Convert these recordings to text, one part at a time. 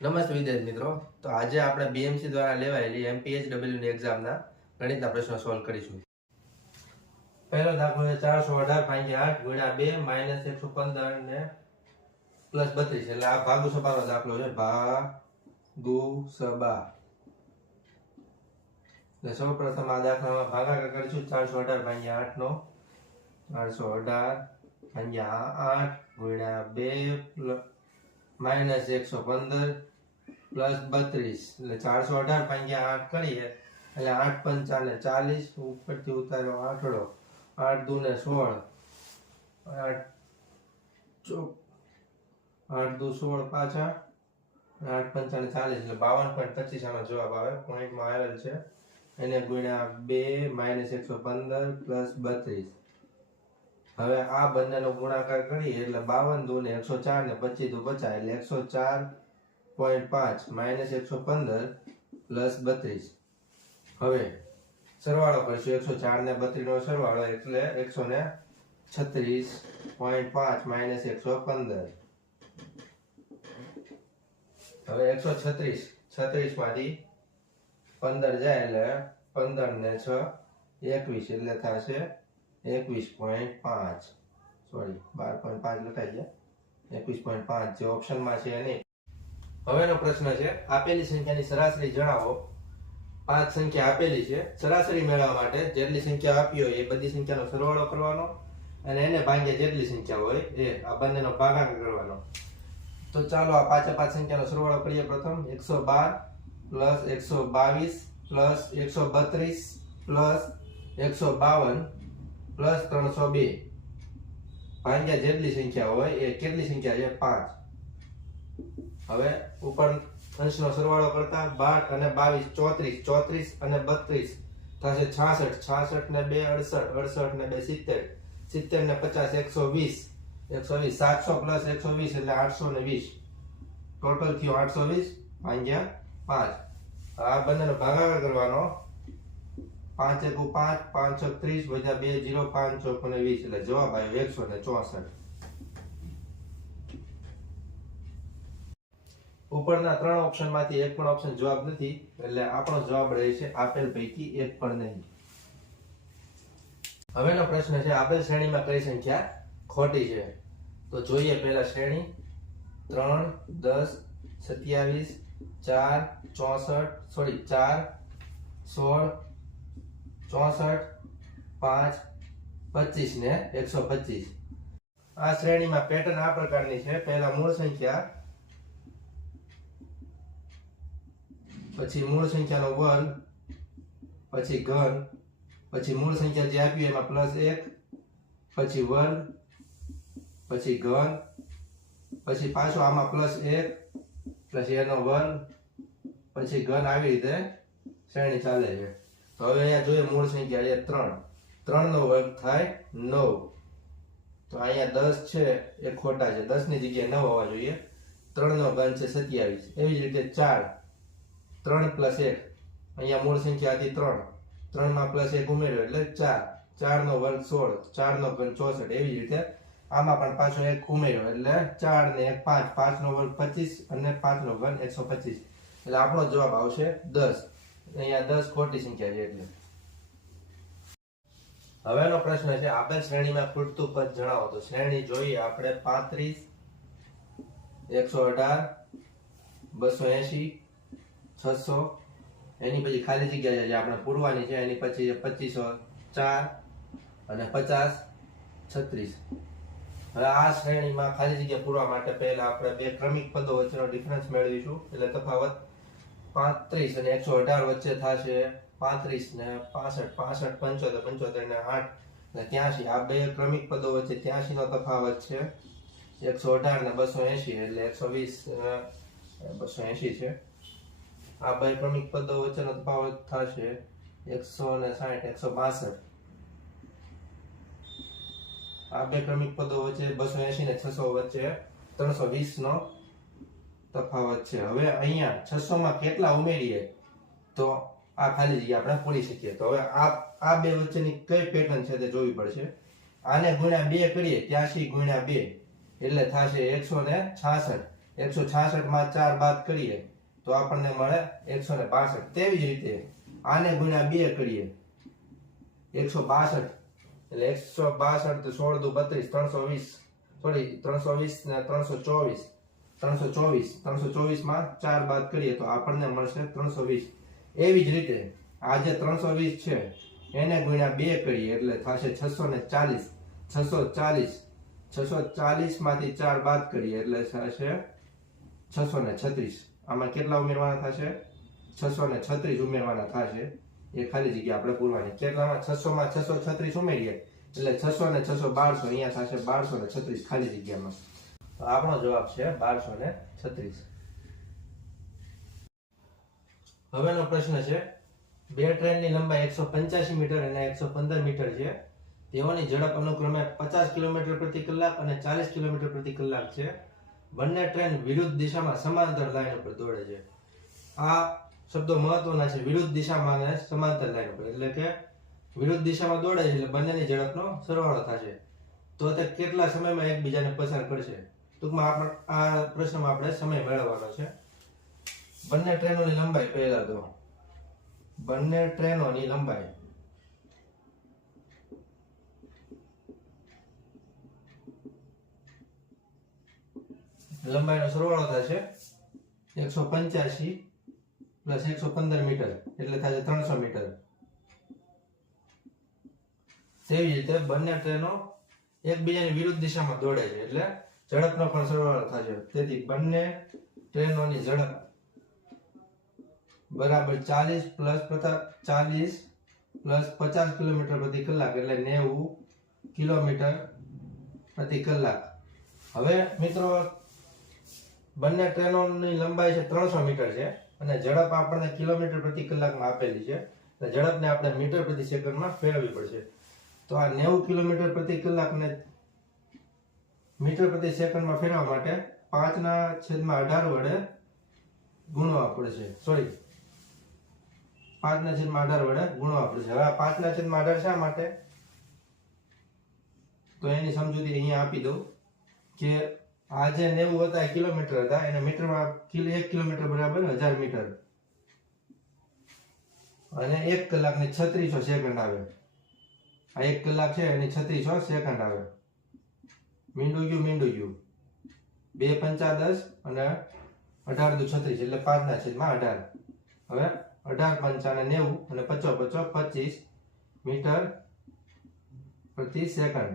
નમસ્તે વિદ્યાર્થી મિત્રો. તો આજે આપણે બીએમસી દ્વારા લેવાયેલી એમપીએચડબલ્યુની એક્ઝામના ગણિતના પ્રશ્નો સોલ્વ કરીશું. પહેલો દાખલો છે ચારસો અઢાર ભાગ્યા આઠ ગુણ્યા બે માઇનસ એકસો પંદર ને પ્લસ બત્રીસ. એટલે આ ભાગુ સભાનો દાખલો છે. ભાગુ સભા એટલે સૌ પ્રથમ આ દાખલામાં ભાગાકાર કરીશું. ચારસો અઢાર ભાગ્યા આઠનો ચારસો અઢાર ભાગ્યા આઠ ગુણ્યા બે માઇનસ એકસો પંદર પ્લસ બત્રીસ. એટલે ચારસો અઢાર ભાગ્યા આઠ કરીએ. એટલે આઠ પંચાને ચાલીસ, ઉપરથી ઉતાર્યો આઠડો આઠ દુ ને સોળ. આઠ આઠ દુ સોળ પાછા. આઠ પંચાને ચાલીસ. એટલે બાવન પોઈન્ટ પચીસ આનો જવાબ આવે. પોઈન્ટમાં આવેલ છે. એને ગુણ્યા બે માઇનસ એકસો પંદર પ્લસ બત્રીસ. હવે આ બંનેનો ગુણાકાર કરીએ એટલે બાવન દૂને એકસો ચાર ને પચીસ દુ પચાસ એટલે એકસો ચાર પોઈન્ટ પાંચ માઇનસ એકસો પંદર પ્લસ બત્રીસ. હવે સરવાળો કરીશું. એકસો ચાર ને બત્રીસ નો સરવાળો એટલે એકસો ને છત્રીસ પોઈન્ટ પાંચ માઇનસ એકસો પંદર. હવે એકસો છત્રીસ. છત્રીસમાંથી પંદર જાય એટલે પંદર ને છ એકવીસ એટલે થશે એકવીસ પોઈન્ટ પાંચ. સોરી બાર પોઈન્ટ પાંચ લખાઈ ગયા. એકવીસ પોઈન્ટ પાંચ જે ઓપ્શનમાં છે નહીં હવેનો પ્રશ્ન છે, આપેલી સંખ્યાની સરાસરી જણાવો. પાંચ સંખ્યા આપેલી છે. સરાસરી મેળવવા માટે જેટલી સંખ્યા આપી હોય એ બધી સંખ્યાનો સરવાળો કરવાનો અને એને ભાગ્યા જેટલી સંખ્યા હોય એ આ બંનેનો ભાગાકાર કરવાનો. તો ચાલો આ પાંચે પાંચ સંખ્યાનો સરવાળો કરીએ પ્રથમ. એકસો બાર પ્લસ એકસો બાવીસ પ્લસ એકસો બત્રીસ પ્લસ એકસો બાવન પ્લસ ત્રણસો બે. ભાગ્યા જેટલી સંખ્યા હોય એ કેટલી સંખ્યા છે? પાંચ. હવે ઉપર અંશનો સરવાળો કરતા બાર અને બાવીસ ચોત્રીસ ચોત્રીસ અને બત્રીસ થશે છાસઠ છાસઠ ને બે અડસઠ અડસઠ ને બે સિત્તેર સિત્તેર ને પચાસ એકસો વીસ એકસો વીસ, સાતસો પ્લસ એકસો વીસ એટલે આઠસો ને વીસ. ટોટલ થયું આઠસો વીસ ભાગ્યા પાંચ. આ બંનેનો ભાગાકાર કરવાનો પાંચ એકુ પાંચ પાંચ છ ત્રીસ વધ્યા બે જીરો પાંચ ચોક અને વીસ. એટલે જવાબ આવ્યો એકસો ને ચોસઠ. ઉપરના ત્રણ ઓપ્શનમાંથી એક પણ ઓપ્શન જવાબ નથી, એટલે આપણો જવાબ રહેશે આપેલ પૈકી એક પણ નહીં. હવેનો પ્રશ્ન છે, આપેલ શ્રેણીમાં કઈ સંખ્યા ખોટી છે? તો જોઈએ પહેલા શ્રેણી. ત્રણ, દસ, સત્યાવીસ, ચાર, ચોસઠ, સોરી, ચાર, સોળ ચોસઠ, પાંચ, પચીસ ને એકસો પચીસ. આ શ્રેણીમાં પેટર્ન આ પ્રકારની છે. પહેલા મૂળ સંખ્યા, પછી મૂળ સંખ્યાનો વર્ગ, પછી ઘન, પછી મૂળ સંખ્યા જે આપી એમાં પ્લસ એક, પછી વર્ગ, પછી ઘન, પછી પાછો આમાં પ્લસ એક પછી એનો વર્ગ, પછી ઘન આવી રીતે શ્રેણી ચાલે છે. હવે અહીંયા જોઈએ મૂળ સંખ્યા છે ત્રણ. ત્રણ નો વર્ગ થાય નવ. તો અહીંયા દસ છે, એ ખોટા છે. દસની જગ્યાએ નવ હોવા જોઈએ. ત્રણનો ઘન છે સત્યાવીસ. એવી જ રીતે ચાર. ત્રણ પ્લસ એક. અહીંયા મૂળ સંખ્યા હતી ત્રણ. ત્રણમાં પ્લસ એક ઉમેર્યો એટલે ચાર. ચાર નો વર્ગ સોળ. ચાર નો ઘન ચોસઠ. એવી જ રીતે આમાં પણ પાછો એક ઉમેર્યો એટલે ચાર ને એક પાંચ. પાંચ નો વર્ગ પચીસ અને પાંચનો ઘન એકસો પચીસ. એટલે આપણો જવાબ આવશે દસ. અહીંયા દસ ખોટી સંખ્યા છે એટલે. હવેનો પ્રશ્ન છે, આપેલ શ્રેણીમાં ખૂટતું પદ જણાવો. તો શ્રેણી જોઈએ, આપણે પાંત્રીસ, એકસો અઢાર, બસો એસી છસો. એની પછી ખાલી જગ્યા જે આપણે પૂરવાની છે, એની પછી પચીસો ચાર અને પચાસ છત્રીસ. હવે આ શ્રેણીમાં ખાલી જગ્યા પૂરવા માટે પહેલા આપણે બે ક્રમિક પદો વચ્ચેનો ડિફરન્સ મેળવીશું. એટલે તફાવત પાંત્રીસ અને એકસો અઢાર વચ્ચે થશે. પાંત્રીસ ને પાસઠ પાસઠ, પંચોતેર પંચોતેર ને આઠ. ને ત્યાંશી. આ બે ક્રમિક પદો વચ્ચે ત્યાંશી નો તફાવત છે. એકસો અઢાર ને બસો એસી એટલે એકસો વીસ બસો એસી છે. આ બે ક્રમિક પદો વચ્ચેનો તફાવત થશે એકસો ને સાઠ એકસો બાસઠ. આ બે ક્રમિક પદો વચ્ચે બસો એસી ને છસો વચ્ચે ત્રણસો વીસ નો તફાવત છે. હવે અહીંયા છસો માં કેટલા ઉમેરીએ તો આ ખાલી જગ્યા આપણે પૂરી શકીએ. તો હવે આ આ બે વચ્ચેની કઈ પેટર્ન છે તે જોવી પડશે. આને ગુણ્યા બે કરીએ ત્યાંસી ગુણ્યા બે. એટલે થશે એકસો ને છાસઠ. એકસો છાસઠમાં ચાર બાદ કરીએ તો આપણને મળે એકસો ને બાસઠ. તેવી જ રીતે આને ગુણ્યા બે કરીએ. એકસો બાસઠ. એટલે એકસો બાસઠ સોળ દુ બત્રીસ. ત્રણસો વીસ. સોરી, ત્રણસો વીસ ને ત્રણસો ચોવીસ. ત્રણસો ચોવીસ. ત્રણસો ચોવીસમાં ચાર બાદ કરીએ તો આપણને મળશે ત્રણસો વીસ. એવી જ રીતે આ જે ત્રણસો વીસ છે. એને ગુણ્યા બે કરીએ એટલે થશે છસો ને ચાલીસ. છસો ચાલીસ. છસો ચાલીસમાંથી ચાર બાદ કરીએ એટલે થશે છસો ને છત્રીસ. આમાં કેટલા ઉમેરવાના થશે? છસો ને છત્રીસ ઉમેરવાના થશે. એ ખાલી જગ્યા આપણે પૂરવાની. કેટલામાં? છસોમાં છસો છત્રીસ ઉમેરીએ. એટલે છસો ને છસો બારસો. અહીંયા થશે બારસો ને છત્રીસ ખાલી જગ્યામાં. તો આપણો જવાબ છે બારસો ને છત્રીસ. હવેનો પ્રશ્ન છે, બે ટ્રેનની લંબાઈ એકસો પંચ્યાસી મીટર અને એકસો પંદર મીટર છે. તેઓની ઝડપ અનુક્રમે પચાસ કિલોમીટર પ્રતિ કલાક અને ચાલીસ કિલોમીટર પ્રતિ કલાક છે. બંને ટ્રેન વિરુદ્ધ દિશામાં સમાંતર લાઈન ઉપર દોડે છે. આ શબ્દો મહત્વના છે, વિરુદ્ધ દિશામાં અને સમાંતર લાઈન ઉપર. એટલે કે વિરુદ્ધ દિશામાં દોડે છે એટલે બંનેની ઝડપનો સરવાળો થશે. તો તે કેટલા સમયમાં એકબીજાને પસાર કરશે? ટૂંકમાં આપણે આ પ્રશ્નમાં આપણે સમય મેળવવાનો છે. બંને ટ્રેનોની લંબાઈ પહેલા તો બંને ટ્રેનોની લંબાઈ. લંબાઈનો સરવાળો થશે એકસો પંચ્યાસી પ્લસ એકસો પંદર મીટર, એટલે થશે ત્રણસો મીટર. તેવી રીતે બંને ટ્રેનો એકબીજાની વિરુદ્ધ દિશામાં દોડે છે, એટલે ઝડપનો પણ સરવાળો થશે. તેથી બંને ટ્રેનોની ઝડપ બરાબર ચાલીસ પ્લસ ચાલીસ પ્લસ પચાસ કિલોમીટર પ્રતિ કલાક, એટલે નેવું કિલોમીટર પ્રતિ કલાક. હવે મિત્રો, બંને ટ્રેનોની લંબાઈ છે ત્રણસો મીટર છે અને ઝડપ આપણને કિલોમીટર પ્રતિ કલાકમાં આપેલી છે. ઝડપને આપણે મીટર પ્રતિ સેકન્ડમાં ફેરવવી પડશે. તો આ નેવું કિલોમીટર પ્રતિ કલાકને મીટર પ્રતિ સેકન્ડમાં ફેરવવા માટે પાંચના છેદમાં અઢાર વડે ગુણવા પડશે. સોરી પાંચના છેદમાં અઢાર વડે ગુણવા પડશે. હવે આ પાંચના છેદમાં અઢાર શા માટે? તો એની સમજૂતી અહીંયા આપી દઉં કે આ જે નેવું હતા કિલોમીટર હતા. એને મીટરમાં એક કિલોમીટર બરાબર હજાર મીટર. અને એક કલાકની છત્રીસો સેકન્ડ આવે. આ એક કલાક છે, એની છત્રીસો સેકન્ડ આવે. મીંડું ગયું બે પંચા દસ અને અઢાર દુ છત્રીસ એટલે પાંચના છેદમાં અઢાર. હવે અઢાર પંચાને નેવું અને પચો પચો પચીસ મીટર પ્રતિ સેકન્ડ.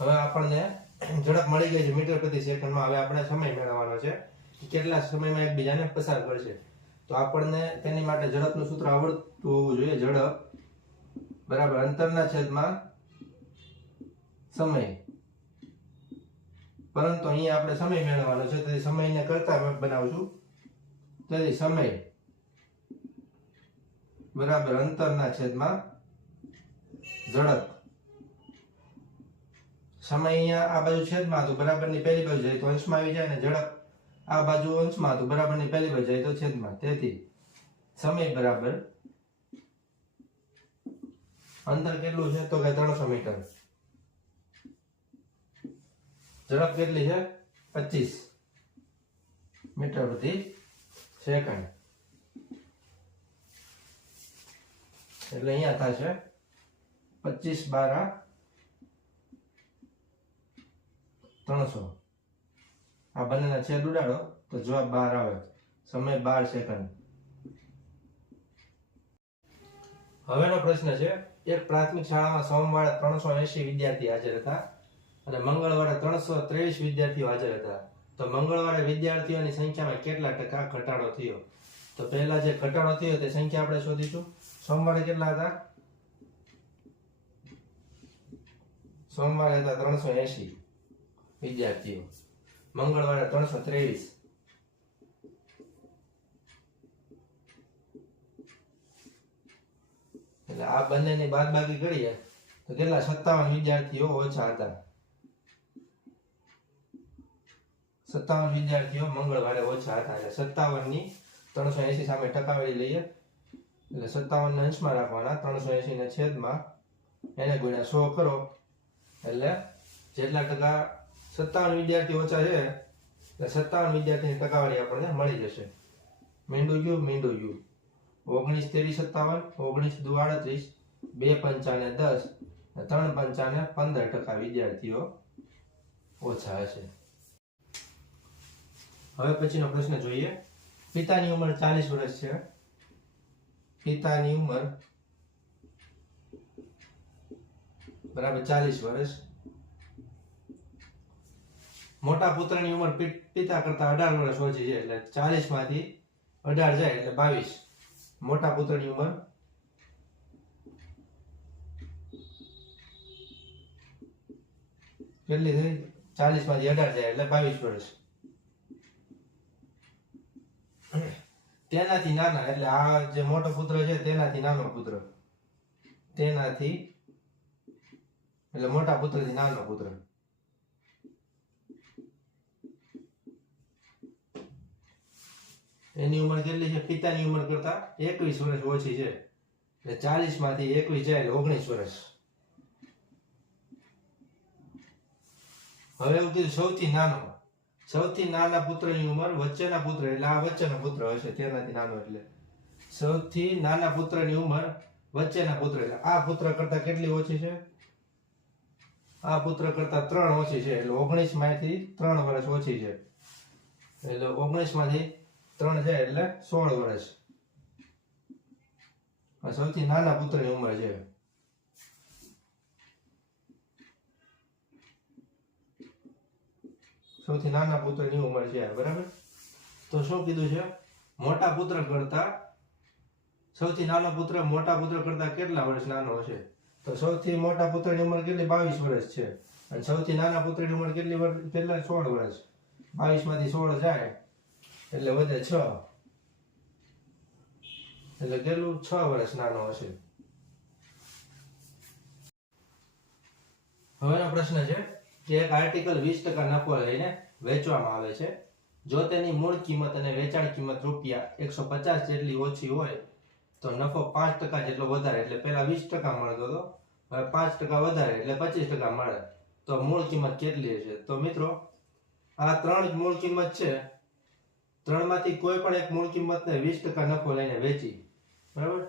હવે આપણને ઝડપ મળી ગઈ છે મીટર પ્રતિ સેકન્ડમાં. હવે આપણે સમય મેળવવાનો છે કેટલા સમયમાં એકબીજાને પસાર કરશે. તો આપણને તેની માટે ઝડપનું સૂત્ર આવડતું હોવું જોઈએ, ઝડપ. બરાબર, અંતરના છેદમાં સમય. પરંતુ અહીંયા આપણે સમય મેળવવાનો છે, તેથી સમયને કરતા બનાવશું તેથી સમય, બરાબર, અંતરના છેદમાં ઝડપ. સમય અહીંયા આ બાજુ છેદમાં હતું, બરાબરની પહેલી બાજુ જાય તો અંશમાં આવી જાય ને ઝડપ આ બાજુ અંશમાં હતું, બરાબરની પહેલી બાજુ જાય તો છેદમાં. તેથી સમય બરાબર અંતર કેટલું છે? તો કે ત્રણસો મીટર. ઝડપ કેટલી છે? પચીસ મીટર પ્રતિ સેકન્ડ. એટલે અહીંયા થશે પચીસ બારા ત્રણસો. આ બંનેના છેદ ઉડાડો, તો જવાબ બહાર આવે. સમય બાર સેકન્ડ. હવેનો પ્રશ્ન છે એક પ્રાથમિક શાળામાં સોમવારે ત્રણસો એસી વિદ્યાર્થી હાજર હતા અને મંગળવારે ત્રણસો ત્રેવીસ વિદ્યાર્થીઓ હાજર હતા. તો મંગળવારે વિદ્યાર્થીઓની સંખ્યામાં કેટલા ટકા ઘટાડો થયો? તો પહેલા જે ઘટાડો થયો તે સંખ્યા આપણે શોધીશું. સોમવારે કેટલા હતા? સોમવારે હતા ત્રણસો એસી વિદ્યાર્થીઓ. મંગળવારે ત્રણસો ત્રેવીસ. એટલે આ બંનેની બાદબાકી કરીએ તો કેટલા? સત્તાવન વિદ્યાર્થીઓ ઓછા હતા. સત્તાવન વિદ્યાર્થીઓ મંગળવારે ઓછા હતા. એટલે સત્તાવનની ત્રણસો એસી સામે ટકાવારી લઈએ. એટલે સત્તાવન ને અંશમાં રાખવાના ત્રણસો એસી ને છેદમાં એને ગુણ્યા સો કરો. એટલે જેટલા ટકા સત્તાવન વિદ્યાર્થી ઓછા છે, એટલે સત્તાવન વિદ્યાર્થીની ટકાવારી આપણને મળી જશે. મીંડું યુ મીંડું યુ. ઓગણીસ તેરી સત્તાવન, ઓગણીસ દુ આડત્રીસ બે પંચાને દસ, ત્રણ પંચાને પંદર ટકા વિદ્યાર્થીઓ ઓછા હશે. હવે પછીનો પ્રશ્ન જોઈએ. પિતાની ઉંમર ચાલીસ વર્ષ છે. પિતાની ઉંમર બરાબર ચાલીસ વર્ષ. મોટા પુત્રની ઉંમર પિતા કરતા અઢાર વર્ષ ઓછી છે, એટલે ચાલીસમાંથી અઢાર જાય, એટલે બાવીસ. મોટા પુત્રની ઉંમર? કેટલી થઈ? ચાલીસમાંથી અઢાર જાય, એટલે બાવીસ વર્ષ. તેનાથી નાના, એટલે આ જે મોટો પુત્ર છે તેનાથી નાનો પુત્ર. તેનાથી, એટલે મોટા પુત્રથી નાનો પુત્ર. એની ઉંમર કેટલી છે, પિતાની ઉંમર કરતા એકવીસ વર્ષ ઓછી છે. એટલે ચાલીસમાંથી એકવીસ જાય એટલે ઓગણીસ વર્ષ. હવે એવું કીધું સૌથી નાનો. સૌથી નાના પુત્રની ઉંમર વચ્ચેના પુત્ર, એટલે આ વચ્ચેનો પુત્ર હશે, તેનાથી નાનો એટલે. સૌથી નાના પુત્રની ઉંમર વચ્ચેના પુત્ર, એટલે આ પુત્ર કરતા કેટલી ઓછી છે? આ પુત્ર કરતા ત્રણ ઓછી છે, એટલે ઓગણીસમાંથી ત્રણ વર્ષ ઓછી છે. એટલે ઓગણીસમાંથી ત્રણ છે એટલે સોળ વર્ષ. સૌથી નાના પુત્રની ઉંમર છે. સૌથી નાના પુત્રની ઉંમર છે, બરાબર? તો શું કીધું છે? મોટા પુત્ર કરતા, સૌથી નાનો પુત્ર મોટા પુત્ર કરતા કેટલા વર્ષ નાનો હશે? તો સૌથી મોટા પુત્રની ઉંમર કેટલી? બાવીસ વર્ષ છે. અને સૌથી નાના પુત્રની ઉંમર કેટલી વર્ષ કેટલા? સોળ વર્ષ. બાવીસમાંથી સોળ જાય. એટલે વધે છ. એટલે ગેલું છ વર્ષ નાનો હશે? હવેનો પ્રશ્ન છે કે એક આર્ટિકલ વીસ ટકા નફો લઈને વેચવામાં આવે છે. જો તેની મૂળ કિંમત અને વેચાણ કિંમત રૂપિયા એકસો પચાસ જેટલી ઓછી હોય, તો નફો પાંચ ટકા જેટલો વધારે, એટલે પહેલા વીસ ટકા મળતો હતો, હવે પાંચ ટકા વધારે, એટલે પચીસ ટકા મળે. તો મૂળ કિંમત કેટલી હશે? તો મિત્રો, આ ત્રણ મૂળ કિંમત છે. ત્રણમાંથી કોઈ પણ એક મૂળ કિંમતને વીસ ટકા નફો લઈને વેચી. બરાબર?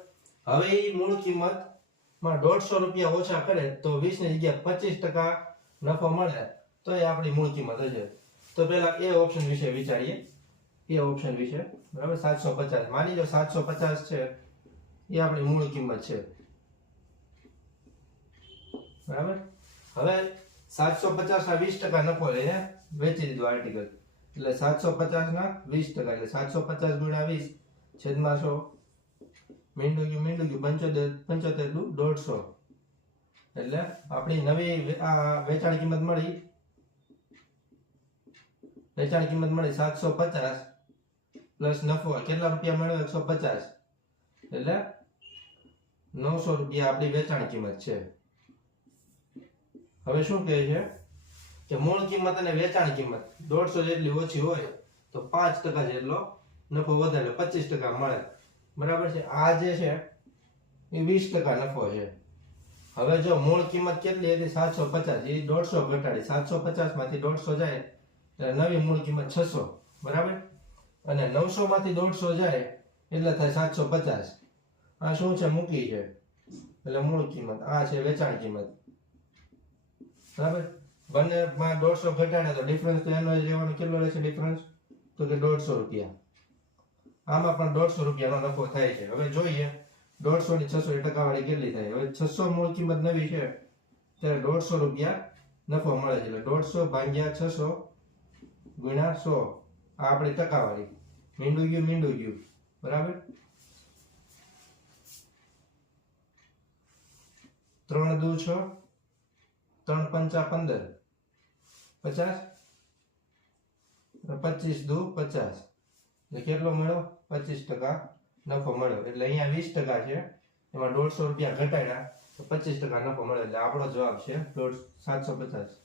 હવે એ મૂળ કિંમતમાં દોઢસો રૂપિયા ઓછા કરે તો વીસની જગ્યાએ પચીસ ટકા નફો મળે તો એ આપણી મૂળ કિંમત હશે તો પહેલા એ ઓપ્શન વિશે વિચારીએ. એ ઓપ્શન વિશે. બરાબર? સાતસો પચાસ. માની લો સાતસો પચાસ છે. એ આપણી મૂળ કિંમત છે. બરાબર? હવે સાતસો પચાસ ના વીસ ટકા નફો લઈને વેચી દીધો આર્ટિકલ એટલે સાતસો પચાસ ના વીસ ટકા, એટલે સાતસો પચાસ ગુણ્યા વીસ, છેદમાં સો. મીંડું ગયું મીંડું ગયું, પંચોતેર પંચોતેર દુ દોઢસો. એટલે આપણી નવી આ વેચાણ કિંમત મળી. વેચાણ કિંમત મળી સાતસો પચાસ પ્લસ નફો. કેટલા રૂપિયા મળ્યો? એકસો પચાસ. એટલે નવસો રૂપિયા આપણી વેચાણ કિંમત છે. હવે શું કહે છે? કે મૂળ કિંમત અને વેચાણ કિંમત દોઢસો જેટલી ઓછી હોય તો પાંચ ટકા જેટલો નફો વધારે પચીસ ટકા મળે. બરાબર છે? આ જે છે, એ વીસ ટકા નફો છે. હવે જો મૂળ કિંમત કેટલી હતી? સાતસો પચાસ. એ દોઢસો ઘટાડી. સાતસો પચાસમાંથી દોઢસો જાય, એટલે નવી મૂળ કિંમત છસો. બરાબર? અને નવસો માંથી દોઢસો જાય, એટલે થાય સાતસો પચાસ. આ શું છે? મૂકી છે. એટલે મૂળ કિંમત. આ છે વેચાણ કિંમત. બરાબર? બંનેમાં દોઢસો ઘટાડે તો ડિફરન્સ તો એનો જ રહેવાનો. કેટલો રહેશે ડિફરન્સ તો કે દોઢસો રૂપિયા. આમાં પણ દોઢસો રૂપિયાનો નફો થાય છે. હવે જોઈએ, દોઢસો ની છસો ટકાવાળી કેટલી થાય? હવે છસો મૂળ કિંમત નવી છે, ત્યારે દોઢસો રૂપિયા નફો મળે છે. એટલે દોઢસો ભાગ્યા છસો ગુણ્યા સો. આ આપણી ટકાવાળી મીંડું ગયું મીંડું ગયું. બરાબર? ત્રણ દુ છ, ત્રણ પંચા પંદર. પચાસ? પચીસ દુ પચાસ. એટલે કેટલો મળ્યો? પચીસ ટકા નફો મળ્યો. એટલે અહીંયા વીસ ટકા છે. એમાં દોઢસો રૂપિયા ઘટાડ્યા, તો પચીસ ટકા નફો મળે એટલે આપણો જવાબ છે દોઢ સાતસો પચાસ.